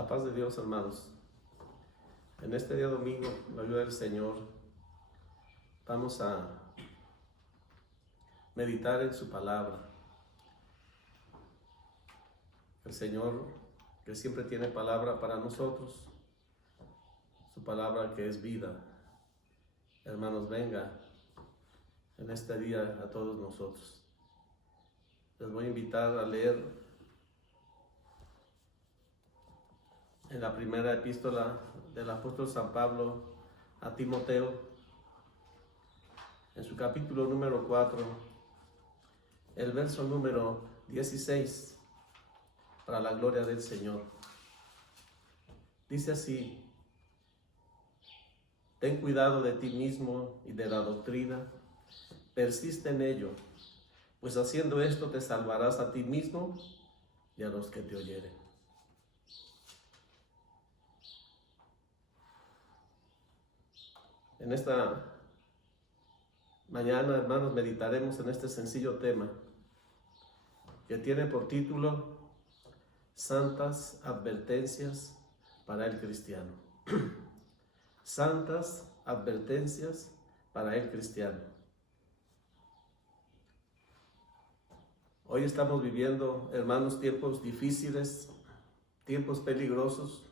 La paz de Dios, hermanos. En este día domingo, la ayuda del Señor, vamos a meditar en su palabra. El Señor, que siempre tiene palabra para nosotros, su palabra que es vida. Hermanos, venga en este día a todos nosotros. Les voy a invitar a leer en la primera epístola del apóstol San Pablo a Timoteo, en su capítulo número 4, el verso número 16, para la gloria del Señor. Dice así: ten cuidado de ti mismo y de la doctrina, persiste en ello, pues haciendo esto te salvarás a ti mismo y a los que te oyeren. En esta mañana, hermanos, meditaremos en este sencillo tema que tiene por título Santas advertencias para el cristiano. Santas advertencias para el cristiano. Hoy estamos viviendo, hermanos, tiempos difíciles, tiempos peligrosos,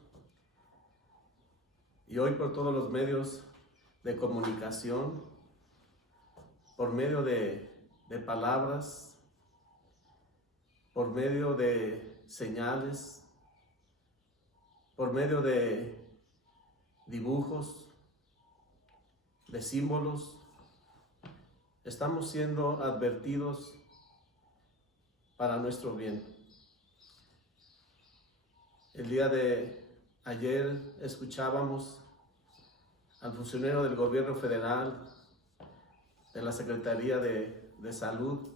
y hoy por todos los medios de comunicación, por medio de palabras, por medio de señales, por medio de dibujos, de símbolos, estamos siendo advertidos para nuestro bien. El día de ayer escuchábamos al funcionario del gobierno federal, de la Secretaría de Salud,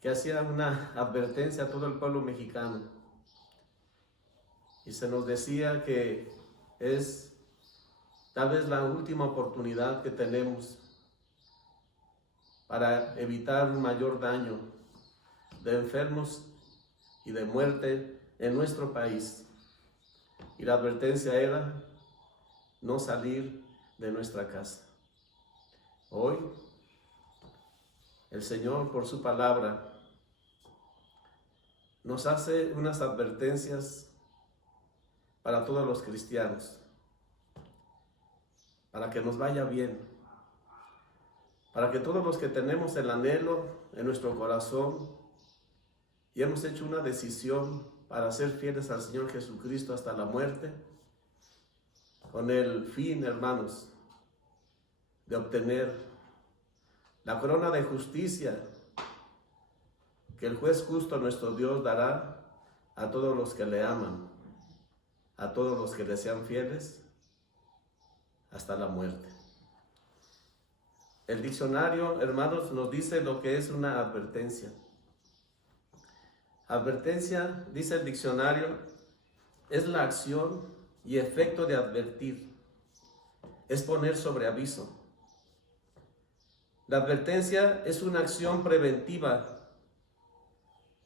que hacía una advertencia a todo el pueblo mexicano. Y se nos decía que es tal vez la última oportunidad que tenemos para evitar un mayor daño de enfermos y de muerte en nuestro país. Y la advertencia era no salir de nuestra casa. Hoy, el Señor, por su palabra, nos hace unas advertencias para todos los cristianos, para que nos vaya bien, para que todos los que tenemos el anhelo en nuestro corazón y hemos hecho una decisión para ser fieles al Señor Jesucristo hasta la muerte, con el fin, hermanos, de obtener la corona de justicia que el juez justo, nuestro Dios, dará a todos los que le aman, a todos los que le sean fieles hasta la muerte. El diccionario, hermanos, nos dice lo que es una advertencia. Advertencia, dice el diccionario, es la acción y efecto de advertir, es poner sobre aviso. La advertencia es una acción preventiva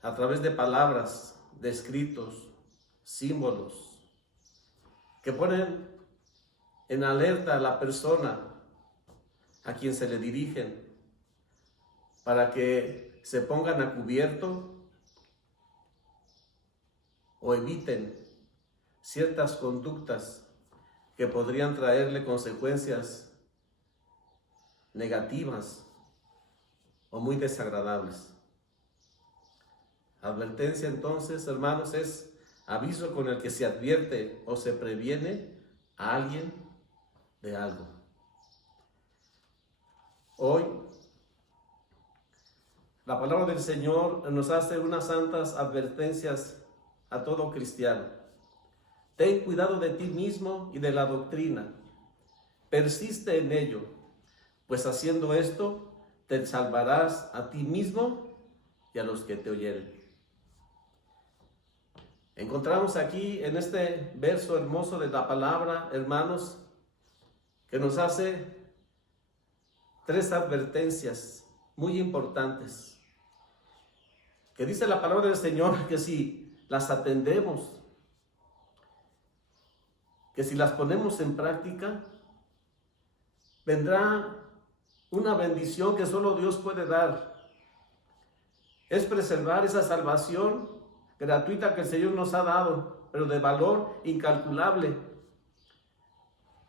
a través de palabras, de escritos, símbolos, que ponen en alerta a la persona a quien se le dirigen, para que se pongan a cubierto o eviten ciertas conductas que podrían traerle consecuencias negativas o muy desagradables. Advertencia, entonces, hermanos, es aviso con el que se advierte o se previene a alguien de algo. Hoy, la palabra del Señor nos hace unas santas advertencias a todo cristiano. Ten cuidado de ti mismo y de la doctrina. Persiste en ello, pues haciendo esto te salvarás a ti mismo y a los que te oyeren. Encontramos aquí en este verso hermoso de la palabra, hermanos, que nos hace tres advertencias muy importantes, que dice la palabra del Señor que si las atendemos, que si las ponemos en práctica, vendrá una bendición que solo Dios puede dar. Es preservar esa salvación gratuita que el Señor nos ha dado, pero de valor incalculable.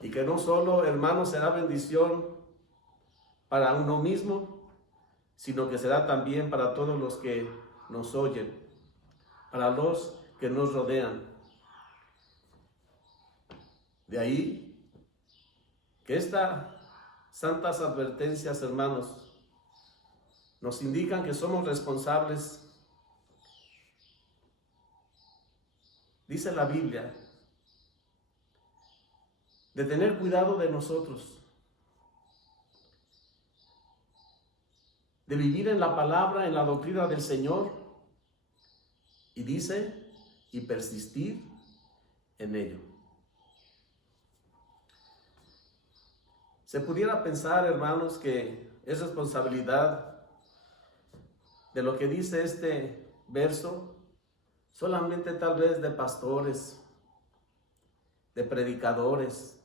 Y que no solo, hermanos, será bendición para uno mismo, sino que será también para todos los que nos oyen, para los que nos rodean. De ahí que estas santas advertencias, hermanos, nos indican que somos responsables. Dice la Biblia, de tener cuidado de nosotros, de vivir en la palabra, en la doctrina del Señor, y dice, y persistir en ello. Se pudiera pensar, hermanos, que es responsabilidad de lo que dice este verso, solamente tal vez de pastores, de predicadores,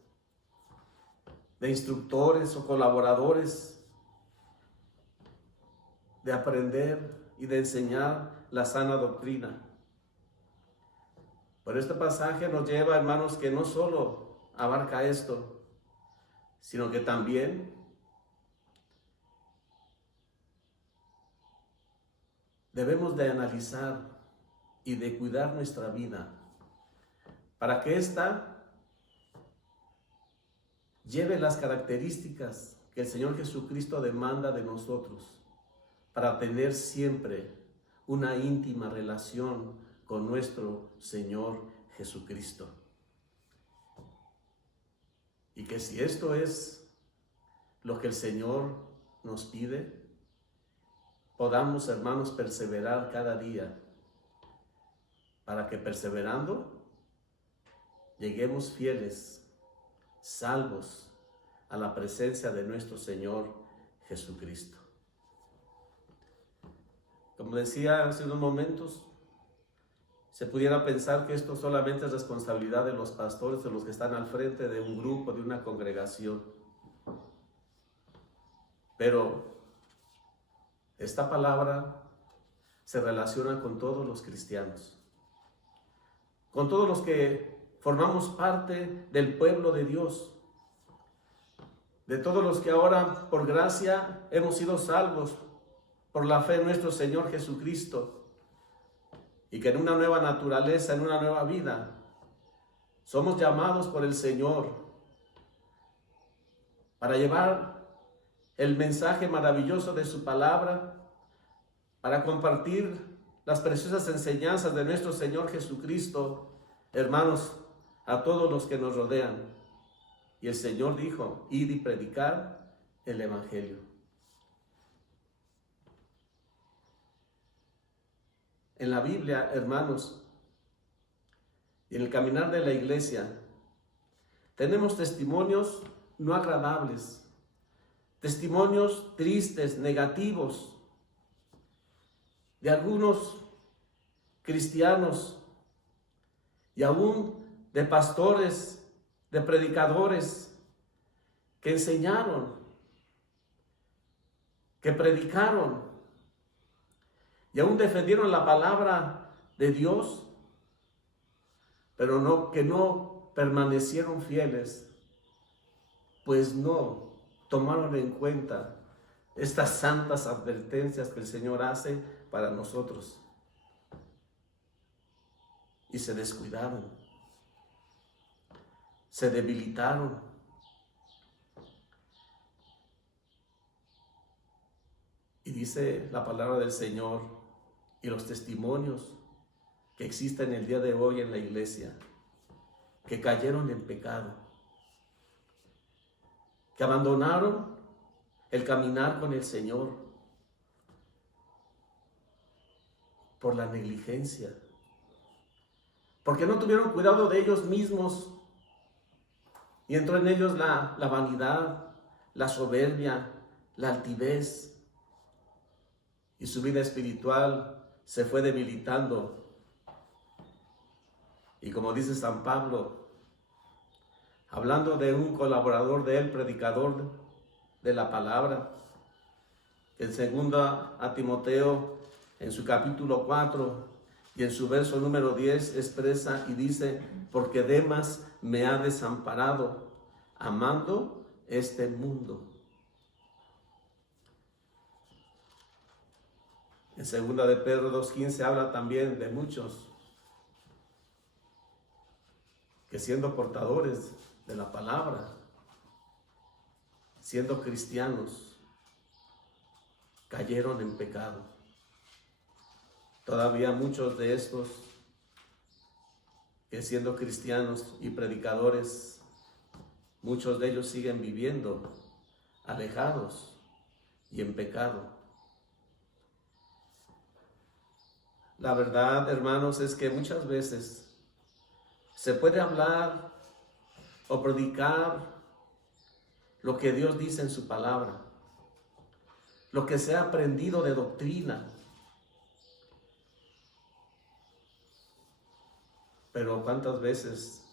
de instructores o colaboradores, de aprender y de enseñar la sana doctrina. Pero este pasaje nos lleva, hermanos, que no solo abarca esto, sino que también debemos de analizar y de cuidar nuestra vida para que ésta lleve las características que el Señor Jesucristo demanda de nosotros para tener siempre una íntima relación con nuestro Señor Jesucristo. Y que si esto es lo que el Señor nos pide, podamos, hermanos, perseverar cada día, para que perseverando lleguemos fieles, salvos a la presencia de nuestro Señor Jesucristo. Como decía hace unos momentos, se pudiera pensar que esto solamente es responsabilidad de los pastores, de los que están al frente de un grupo, de una congregación. Pero esta palabra se relaciona con todos los cristianos, con todos los que formamos parte del pueblo de Dios, de todos los que ahora por gracia hemos sido salvos por la fe en nuestro Señor Jesucristo, y que en una nueva naturaleza, en una nueva vida, somos llamados por el Señor para llevar el mensaje maravilloso de su palabra, para compartir las preciosas enseñanzas de nuestro Señor Jesucristo, hermanos, a todos los que nos rodean. Y el Señor dijo, id y predicar el Evangelio. En la Biblia, hermanos, y en el caminar de la iglesia, tenemos testimonios no agradables, testimonios tristes, negativos, de algunos cristianos y aún de pastores, de predicadores que enseñaron, que predicaron y aún defendieron la palabra de Dios, pero que no permanecieron fieles, pues no tomaron en cuenta estas santas advertencias que el Señor hace para nosotros. Y se descuidaron, se debilitaron. Y dice la palabra del Señor y los testimonios que existen el día de hoy en la iglesia, que cayeron en pecado, que abandonaron el caminar con el Señor por la negligencia, porque no tuvieron cuidado de ellos mismos y entró en ellos la vanidad, la soberbia, la altivez, y su vida espiritual se fue debilitando. Y como dice San Pablo, hablando de un colaborador de él, predicador de la palabra. En 2 a Timoteo, en su capítulo 4 y en su verso número 10, expresa y dice: porque Demas me ha desamparado, amando este mundo. En 2 de Pedro 2:15 habla también de muchos que, siendo portadores de la palabra, siendo cristianos, cayeron en pecado. Todavía muchos de estos que, siendo cristianos y predicadores, muchos de ellos siguen viviendo alejados y en pecado. La verdad, hermanos, es que muchas veces se puede hablar o predicar lo que Dios dice en su palabra, lo que se ha aprendido de doctrina. Pero ¿cuántas veces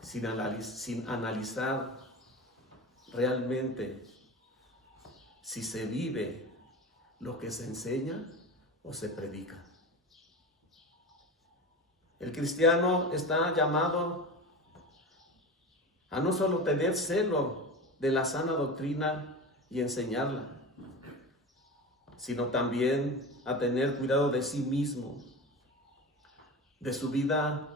sin analizar realmente si se vive lo que se enseña o se predica? El cristiano está llamado a no solo tener celo de la sana doctrina y enseñarla, sino también a tener cuidado de sí mismo, de su vida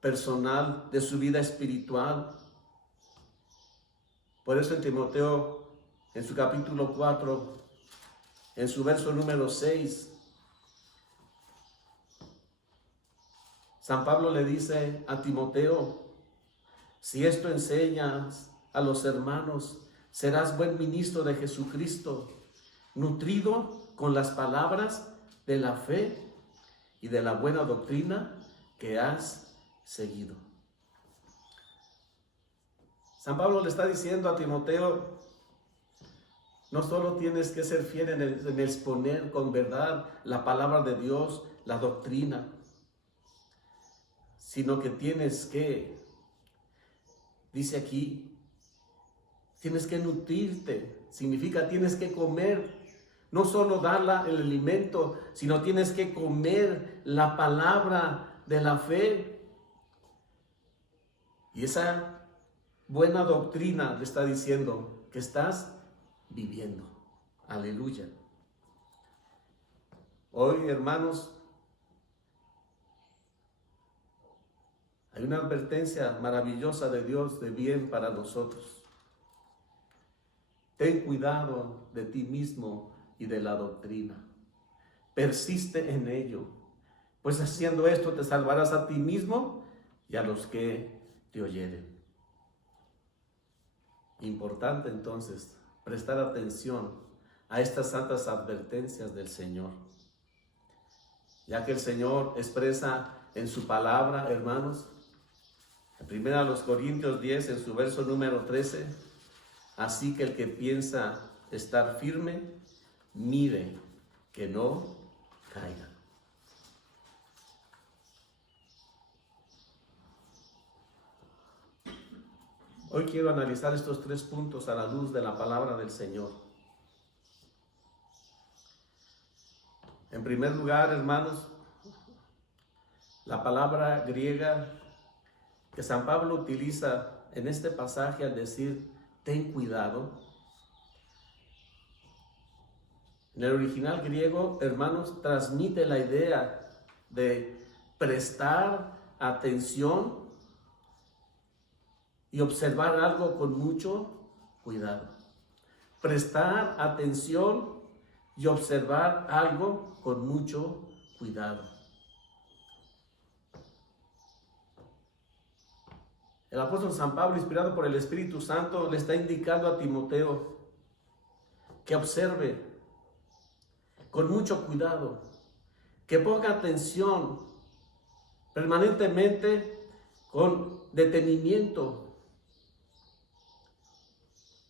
personal, de su vida espiritual. Por eso en Timoteo, en su capítulo 4, en su verso número 6, San Pablo le dice a Timoteo: si esto enseñas a los hermanos, serás buen ministro de Jesucristo, nutrido con las palabras de la fe y de la buena doctrina que has seguido. San Pablo le está diciendo a Timoteo: no solo tienes que ser fiel en exponer con verdad la palabra de Dios, la doctrina, sino que tienes que, dice aquí, tienes que nutrirte. Significa tienes que comer, no solo darla el alimento, sino tienes que comer la palabra de la fe. Y esa buena doctrina le está diciendo que estás viviendo. Aleluya. Hoy, hermanos, hay una advertencia maravillosa de Dios de bien para nosotros. Ten cuidado de ti mismo y de la doctrina. Persiste en ello, pues haciendo esto te salvarás a ti mismo y a los que te oyeren. Importante entonces prestar atención a estas santas advertencias del Señor, ya que el Señor expresa en su palabra, hermanos, en 1 Corintios 10, en su verso número 13, así que el que piensa estar firme, mire que no caiga. Hoy quiero analizar estos 3 puntos a la luz de la palabra del Señor. En primer lugar, hermanos, la palabra griega que San Pablo utiliza en este pasaje al decir ten cuidado. En el original griego, hermanos, transmite la idea de prestar atención y observar algo con mucho cuidado. Prestar atención y observar algo con mucho cuidado. El apóstol San Pablo, inspirado por el Espíritu Santo, le está indicando a Timoteo que observe con mucho cuidado, que ponga atención permanentemente con detenimiento,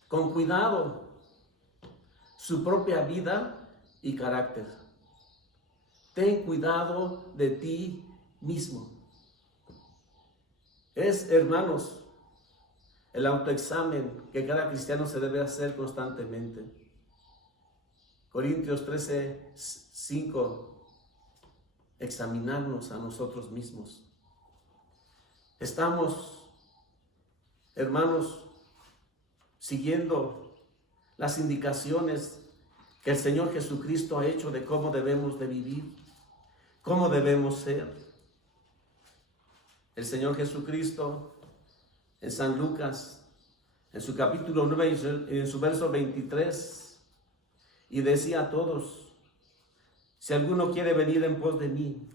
con cuidado, su propia vida y carácter. Ten cuidado de ti mismo. Es, hermanos, el autoexamen que cada cristiano se debe hacer constantemente. Corintios 13:5, examinarnos a nosotros mismos. Estamos, hermanos, siguiendo las indicaciones que el Señor Jesucristo ha hecho de cómo debemos de vivir, cómo debemos ser. El Señor Jesucristo en San Lucas, en su capítulo 9 y en su verso 23, y decía a todos: si alguno quiere venir en pos de mí,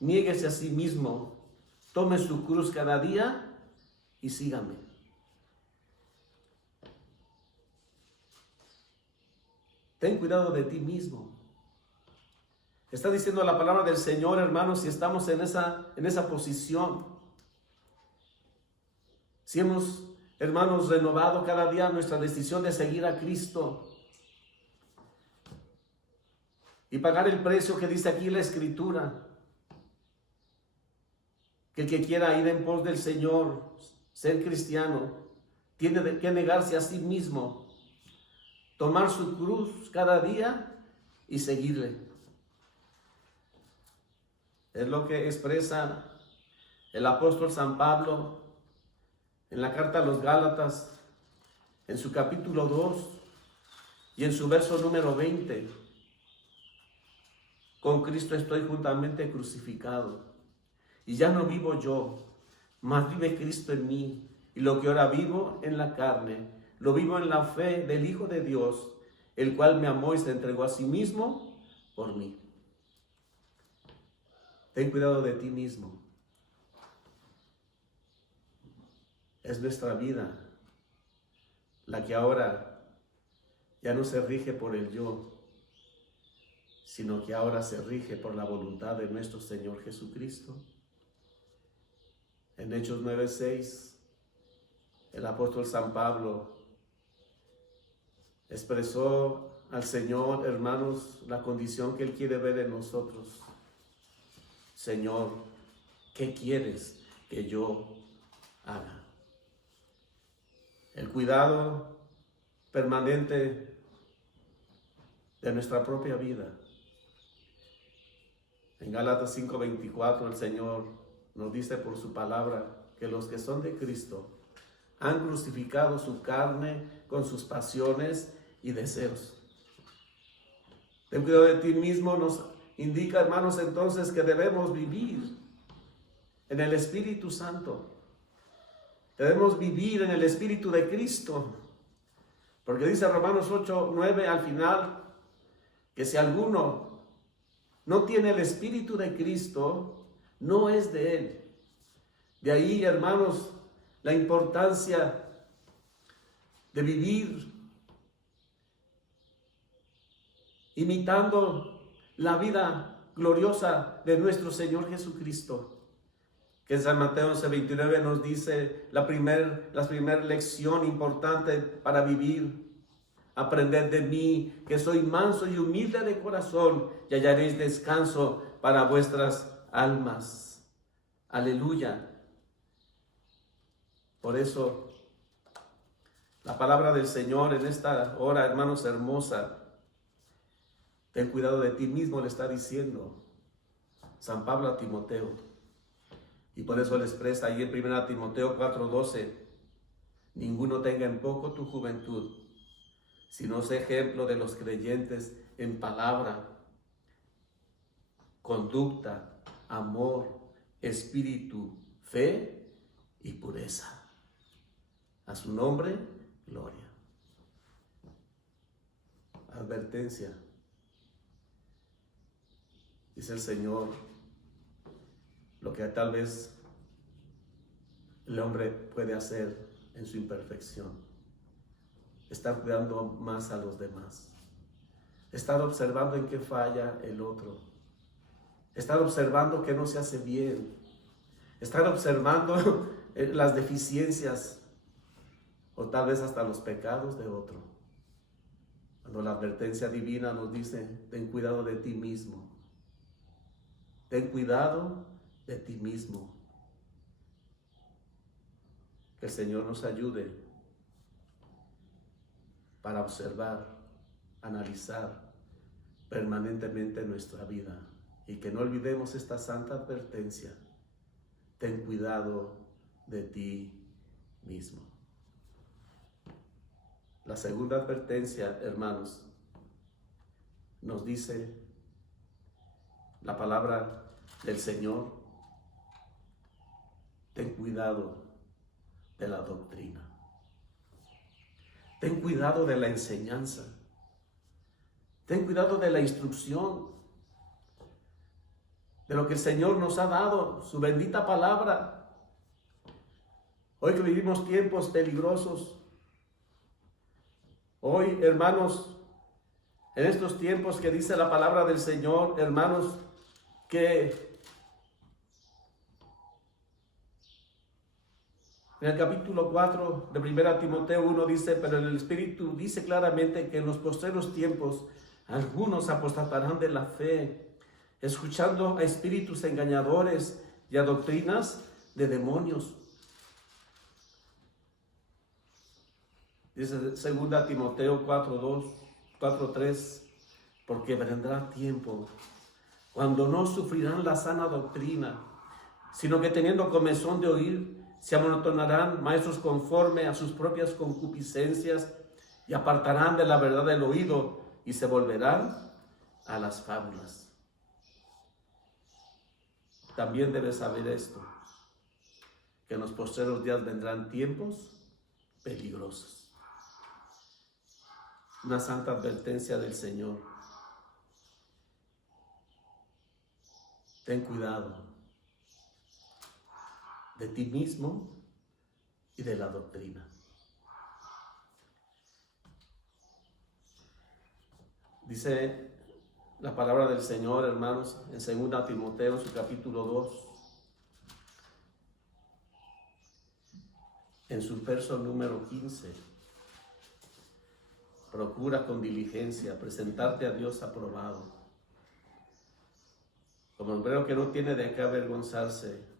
niéguese a sí mismo, tome su cruz cada día y sígame. Ten cuidado de ti mismo. Está diciendo la palabra del Señor, hermanos, si estamos en esa posición. Si hemos, hermanos, renovado cada día nuestra decisión de seguir a Cristo y pagar el precio que dice aquí la Escritura, que el que quiera ir en pos del Señor, ser cristiano, tiene que negarse a sí mismo, tomar su cruz cada día y seguirle. Es lo que expresa el apóstol San Pablo en la carta a los Gálatas, en su capítulo 2 y en su verso número 20. Con Cristo estoy juntamente crucificado, y ya no vivo yo, mas vive Cristo en mí, y lo que ahora vivo en la carne, lo vivo en la fe del Hijo de Dios, el cual me amó y se entregó a sí mismo por mí. Ten cuidado de ti mismo. Es nuestra vida la que ahora ya no se rige por el yo, sino que ahora se rige por la voluntad de nuestro Señor Jesucristo. En Hechos 9:6, el apóstol San Pablo expresó al Señor, hermanos, la condición que Él quiere ver en nosotros. Señor, ¿qué quieres que yo haga? El cuidado permanente de nuestra propia vida. En Gálatas 5:24 el Señor nos dice por su palabra que los que son de Cristo han crucificado su carne con sus pasiones y deseos. Ten cuidado de ti mismo nos indica, hermanos, entonces que debemos vivir en el Espíritu Santo. Debemos vivir en el Espíritu de Cristo. Porque dice Romanos 8:9 al final que si alguno no tiene el Espíritu de Cristo, no es de Él. De ahí, hermanos, la importancia de vivir imitando la vida gloriosa de nuestro Señor Jesucristo. Que en San Mateo 11:29 nos dice la primera lección importante para vivir. Aprended de mí, que soy manso y humilde de corazón, y hallaréis descanso para vuestras almas. Aleluya. Por eso, la palabra del Señor en esta hora, hermanos, hermosa, ten cuidado de ti mismo, le está diciendo San Pablo a Timoteo. Y por eso le expresa ahí en 1 Timoteo 4:12, ninguno tenga en poco tu juventud, sino sé ejemplo de los creyentes en palabra, conducta, amor, espíritu, fe y pureza. A su nombre, gloria. Advertencia. Dice el Señor, lo que tal vez el hombre puede hacer en su imperfección, estar cuidando más a los demás, estar observando en qué falla el otro, estar observando que no se hace bien, estar observando las deficiencias o tal vez hasta los pecados de otro. Cuando la advertencia divina nos dice, ten cuidado de ti mismo, ten cuidado de ti mismo. Que el Señor nos ayude para observar, analizar permanentemente nuestra vida y que no olvidemos esta santa advertencia: ten cuidado de ti mismo. La segunda advertencia, hermanos, nos dice la palabra del Señor: ten cuidado de la doctrina. Ten cuidado de la enseñanza. Ten cuidado de la instrucción, de lo que el Señor nos ha dado, su bendita palabra. Hoy que vivimos tiempos peligrosos, hoy, hermanos, en estos tiempos que dice la palabra del Señor, hermanos, que en el capítulo 4 de 1 Timoteo 1 dice: pero el Espíritu dice claramente que en los postreros tiempos algunos apostatarán de la fe, escuchando a espíritus engañadores y a doctrinas de demonios. Dice 2 Timoteo 4:3, porque vendrá tiempo cuando no sufrirán la sana doctrina, sino que teniendo comezón de oír, se amonotonarán maestros conforme a sus propias concupiscencias y apartarán de la verdad del oído y se volverán a las fábulas. También debes saber esto, que en los postreros días vendrán tiempos peligrosos. Una santa advertencia del Señor: ten cuidado de ti mismo y de la doctrina. Dice la palabra del Señor, hermanos, en 2 Timoteo, su capítulo 2, en su verso número 15: procura con diligencia presentarte a Dios aprobado, como obrero que no tiene de qué avergonzarse,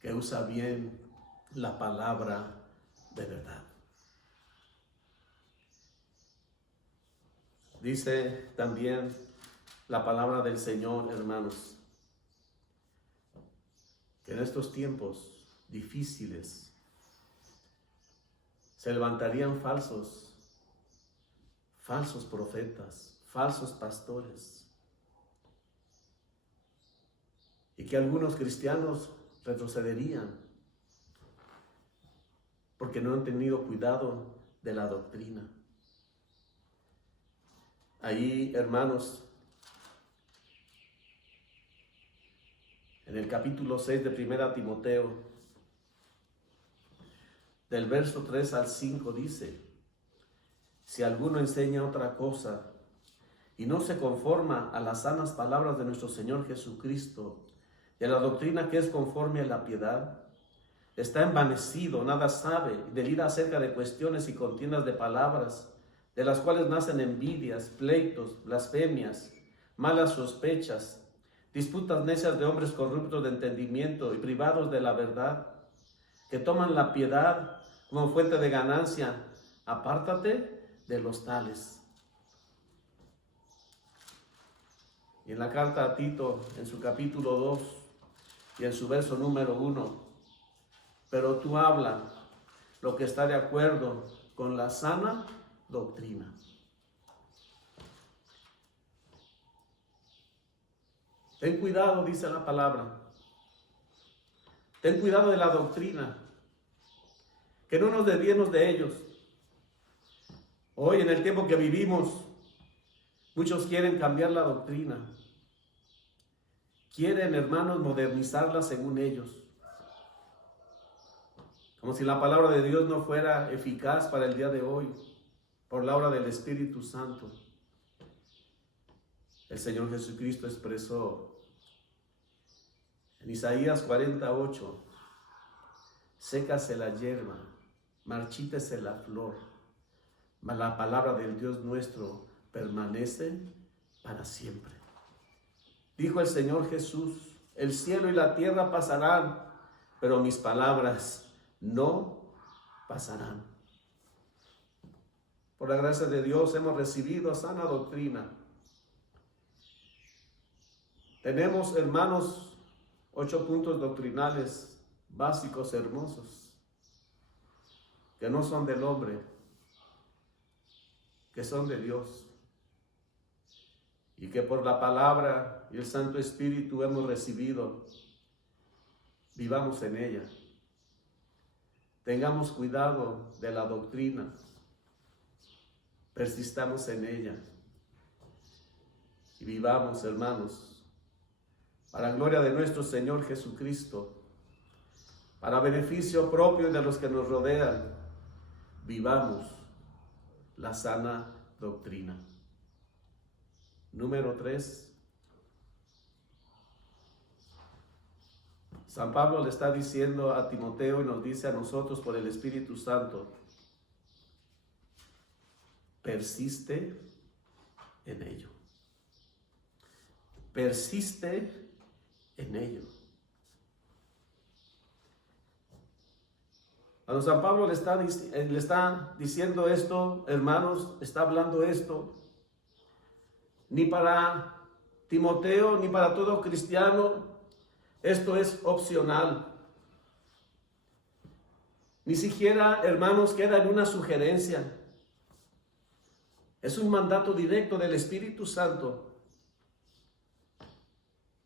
que usa bien la palabra de verdad. Dice también la palabra del Señor, hermanos, que en estos tiempos difíciles se levantarían falsos profetas, falsos pastores, y que algunos cristianos retrocederían porque no han tenido cuidado de la doctrina. Ahí, hermanos, en el capítulo 6 de 1 Timoteo, del verso 3 al 5 dice: si alguno enseña otra cosa y no se conforma a las sanas palabras de nuestro Señor Jesucristo y a la doctrina que es conforme a la piedad, está envanecido, nada sabe, delira acerca de cuestiones y contiendas de palabras, de las cuales nacen envidias, pleitos, blasfemias, malas sospechas, disputas necias de hombres corruptos de entendimiento y privados de la verdad, que toman la piedad como fuente de ganancia. Apártate de los tales. Y en la carta a Tito, en su capítulo 2 y en su verso número 1, pero tú habla lo que está de acuerdo con la sana doctrina. Ten cuidado, dice la palabra. Ten cuidado de la doctrina, que no nos desviemos de ellos. Hoy, en el tiempo que vivimos, muchos quieren cambiar la doctrina. Quieren, hermanos, modernizarla según ellos. Como si la palabra de Dios no fuera eficaz para el día de hoy, por la obra del Espíritu Santo. El Señor Jesucristo expresó en Isaías 48: sécase la hierba, marchítese la flor, mas la palabra del Dios nuestro permanece para siempre. Dijo el Señor Jesús: el cielo y la tierra pasarán, pero mis palabras no pasarán. Por la gracia de Dios hemos recibido sana doctrina. Tenemos, hermanos, 8 puntos doctrinales básicos hermosos, que no son del hombre, que son de Dios, y que por la palabra y el Santo Espíritu hemos recibido. Vivamos en ella. Tengamos cuidado de la doctrina. Persistamos en ella. Y vivamos, hermanos, para gloria de nuestro Señor Jesucristo, para beneficio propio y de los que nos rodean. Vivamos la sana doctrina. Número 3. San Pablo le está diciendo a Timoteo y nos dice a nosotros por el Espíritu Santo: persiste en ello. Persiste en ello. Cuando San Pablo le está diciendo esto, hermanos, está hablando esto, ni para Timoteo ni para todo cristiano esto es opcional. Ni siquiera, hermanos, queda en una sugerencia. Es un mandato directo del Espíritu Santo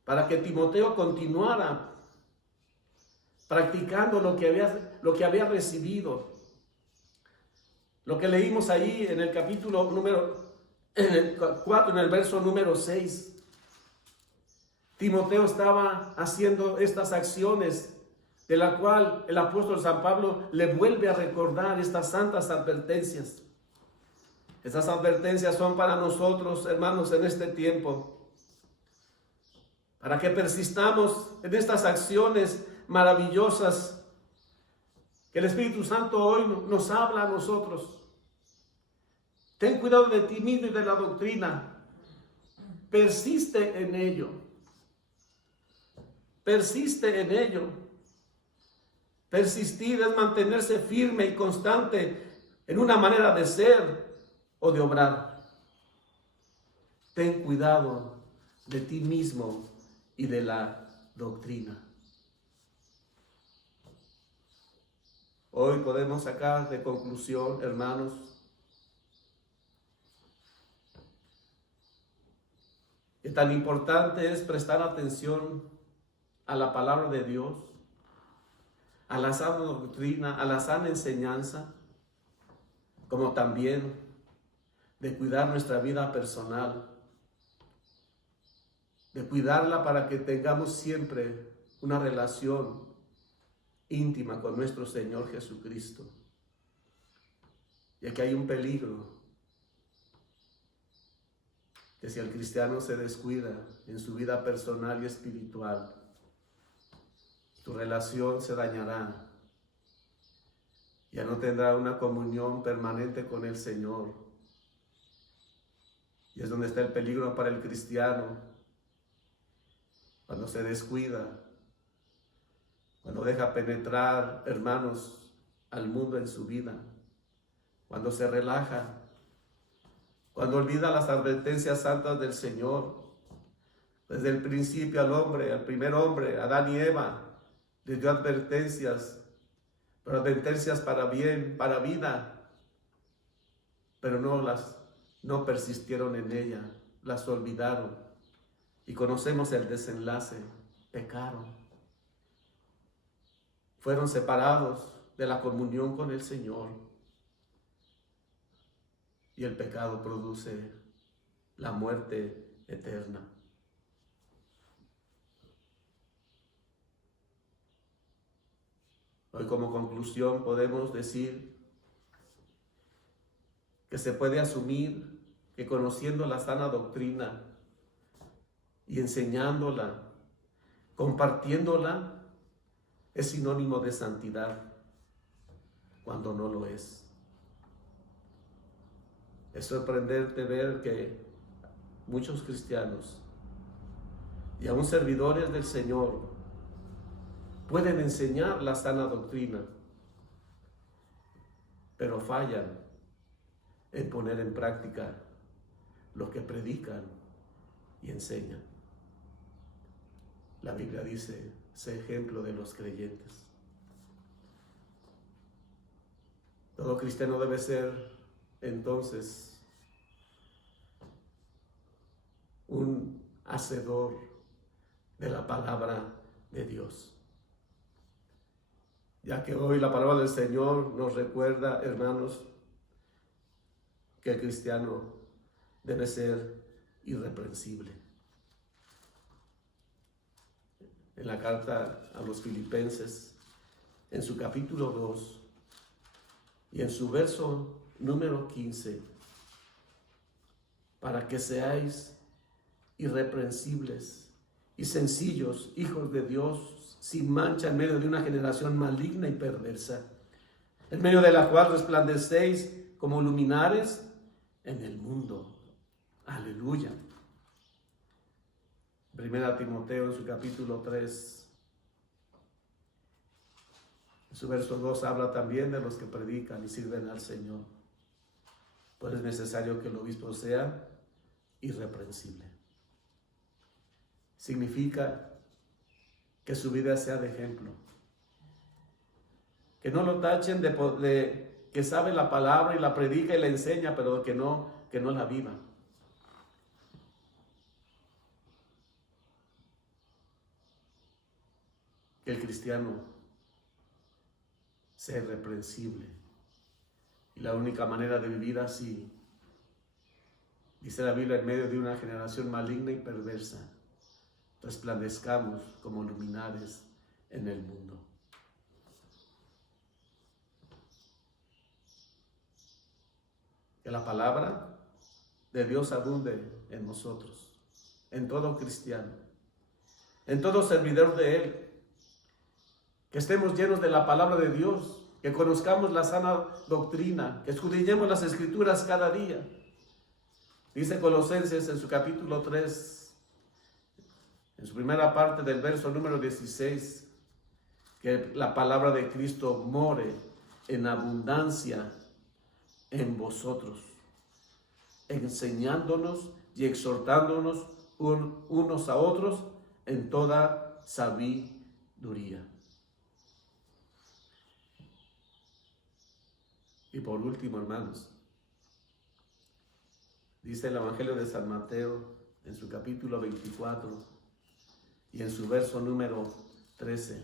para que Timoteo continuara practicando lo que había recibido. Lo que leímos ahí en el capítulo en el 4, en el verso número 6. Timoteo estaba haciendo estas acciones, de la cual el apóstol San Pablo le vuelve a recordar estas santas advertencias. Estas advertencias son para nosotros, hermanos, en este tiempo, para que persistamos en estas acciones maravillosas que el Espíritu Santo hoy nos habla a nosotros. Ten cuidado de ti mismo y de la doctrina. Persiste en ello. Persiste en ello. Persistir es mantenerse firme y constante en una manera de ser o de obrar. Ten cuidado de ti mismo y de la doctrina. Hoy podemos sacar de conclusión, hermanos, que tan importante es prestar atención a la palabra de Dios, a la sana doctrina, a la sana enseñanza, como también de cuidar nuestra vida personal, de cuidarla para que tengamos siempre una relación íntima con nuestro Señor Jesucristo. Y aquí hay un peligro, que si el cristiano se descuida en su vida personal y espiritual, tu relación se dañará. Ya no tendrá una comunión permanente con el Señor. Y es donde está el peligro para el cristiano, cuando se descuida, cuando deja penetrar, hermanos, al mundo en su vida, cuando se relaja, cuando olvida las advertencias santas del Señor. Desde el principio al primer hombre, Adán y Eva, les dio advertencias, pero advertencias para bien, para vida, pero no persistieron en ella, las olvidaron, y conocemos el desenlace: pecaron, fueron separados de la comunión con el Señor, y el pecado produce la muerte eterna. Hoy, como conclusión, podemos decir que se puede asumir que conociendo la sana doctrina y enseñándola, compartiéndola, es sinónimo de santidad, cuando no lo es. Es sorprendente ver que muchos cristianos y aún servidores del Señor pueden enseñar la sana doctrina, pero fallan en poner en práctica lo que predican y enseñan. La Biblia dice, sé ejemplo de los creyentes. Todo cristiano debe ser entonces un hacedor de la palabra de Dios. Ya que hoy la palabra del Señor nos recuerda, hermanos, que el cristiano debe ser irreprensible. En la carta a los Filipenses, en su capítulo 2 y en su verso número 15, para que seáis irreprensibles y sencillos, hijos de Dios, sin mancha en medio de una generación maligna y perversa, en medio de la cual resplandecéis como luminares en el mundo. Aleluya. Primera Timoteo en su capítulo 3, en su verso 2 habla también de los que predican y sirven al Señor. Pues es necesario que el obispo sea irreprensible. Significa que su vida sea de ejemplo. Que no lo tachen de que sabe la palabra y la predica y la enseña, pero que no la viva. Que el cristiano sea irreprensible. Y la única manera de vivir así, dice la Biblia, en medio de una generación maligna y perversa, resplandezcamos como luminares en el mundo. Que la palabra de Dios abunde en nosotros, en todo cristiano, en todo servidor de Él. Que estemos llenos de la palabra de Dios, que conozcamos la sana doctrina, que escudriñemos las Escrituras cada día. Dice Colosenses en su capítulo 3, en su primera parte del verso número 16, que la palabra de Cristo more en abundancia en vosotros, enseñándonos y exhortándonos unos a otros en toda sabiduría. Y por último, hermanos, dice el Evangelio de San Mateo en su capítulo 24 y en su verso número 13,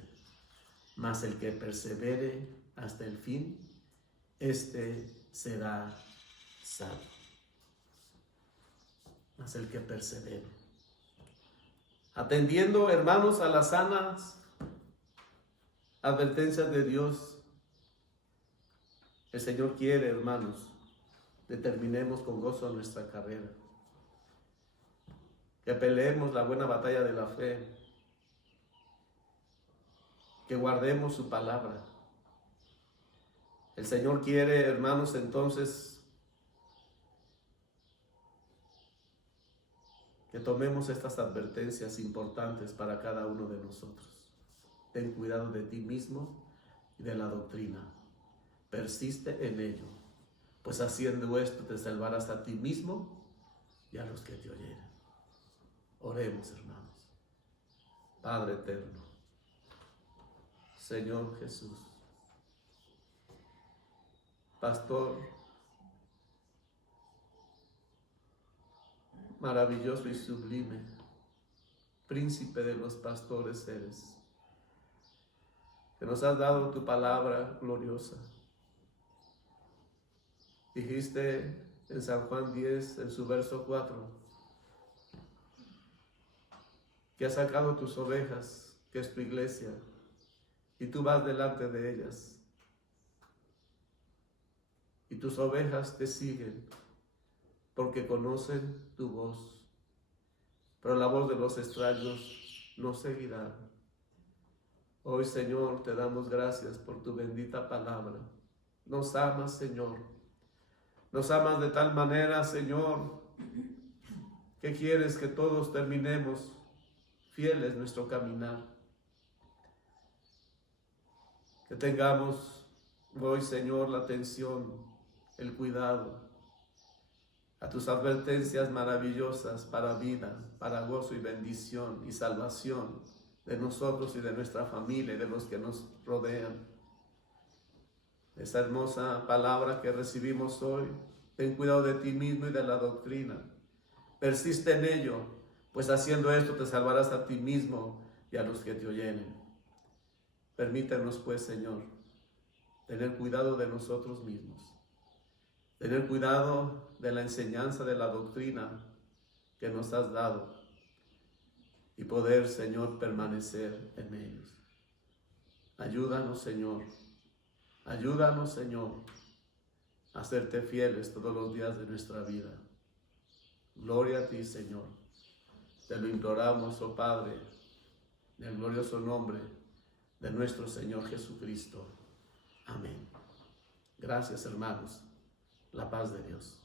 mas el que persevere hasta el fin, este será salvo. Mas el que persevere. Atendiendo, hermanos, a las sanas advertencias de Dios, el Señor quiere, hermanos, que terminemos con gozo nuestra carrera, que peleemos la buena batalla de la fe, que guardemos su palabra. El Señor quiere, hermanos, entonces, que tomemos estas advertencias importantes para cada uno de nosotros. Ten cuidado de ti mismo y de la doctrina. Persiste en ello, pues haciendo esto te salvarás a ti mismo y a los que te oyeren. Oremos, hermanos. Padre eterno, Señor Jesús, Pastor maravilloso y sublime, Príncipe de los pastores eres, que nos has dado tu palabra gloriosa. Dijiste en San Juan 10, en su verso 4, que has sacado tus ovejas, que es tu iglesia, y tú vas delante de ellas. Y tus ovejas te siguen, porque conocen tu voz. Pero la voz de los extraños no seguirá. Hoy, Señor, te damos gracias por tu bendita palabra. Nos amas, Señor. Nos amas de tal manera, Señor, que quieres que todos terminemos fieles nuestro caminar. Que tengamos Hoy, Señor, la atención, el cuidado a tus advertencias maravillosas para vida, para gozo y bendición y salvación de nosotros y de nuestra familia y de los que nos rodean. Esa hermosa palabra que recibimos hoy: ten cuidado de ti mismo y de la doctrina. Persiste en ello, pues haciendo esto te salvarás a ti mismo y a los que te oyeren. Permítanos, pues, Señor, tener cuidado de nosotros mismos, tener cuidado de la enseñanza de la doctrina que nos has dado y poder, Señor, permanecer en ellos. Ayúdanos, Señor, a serte fieles todos los días de nuestra vida. Gloria a ti, Señor. Te lo imploramos, oh Padre, en el glorioso nombre de nuestro Señor Jesucristo. Amén. Gracias, hermanos. La paz de Dios.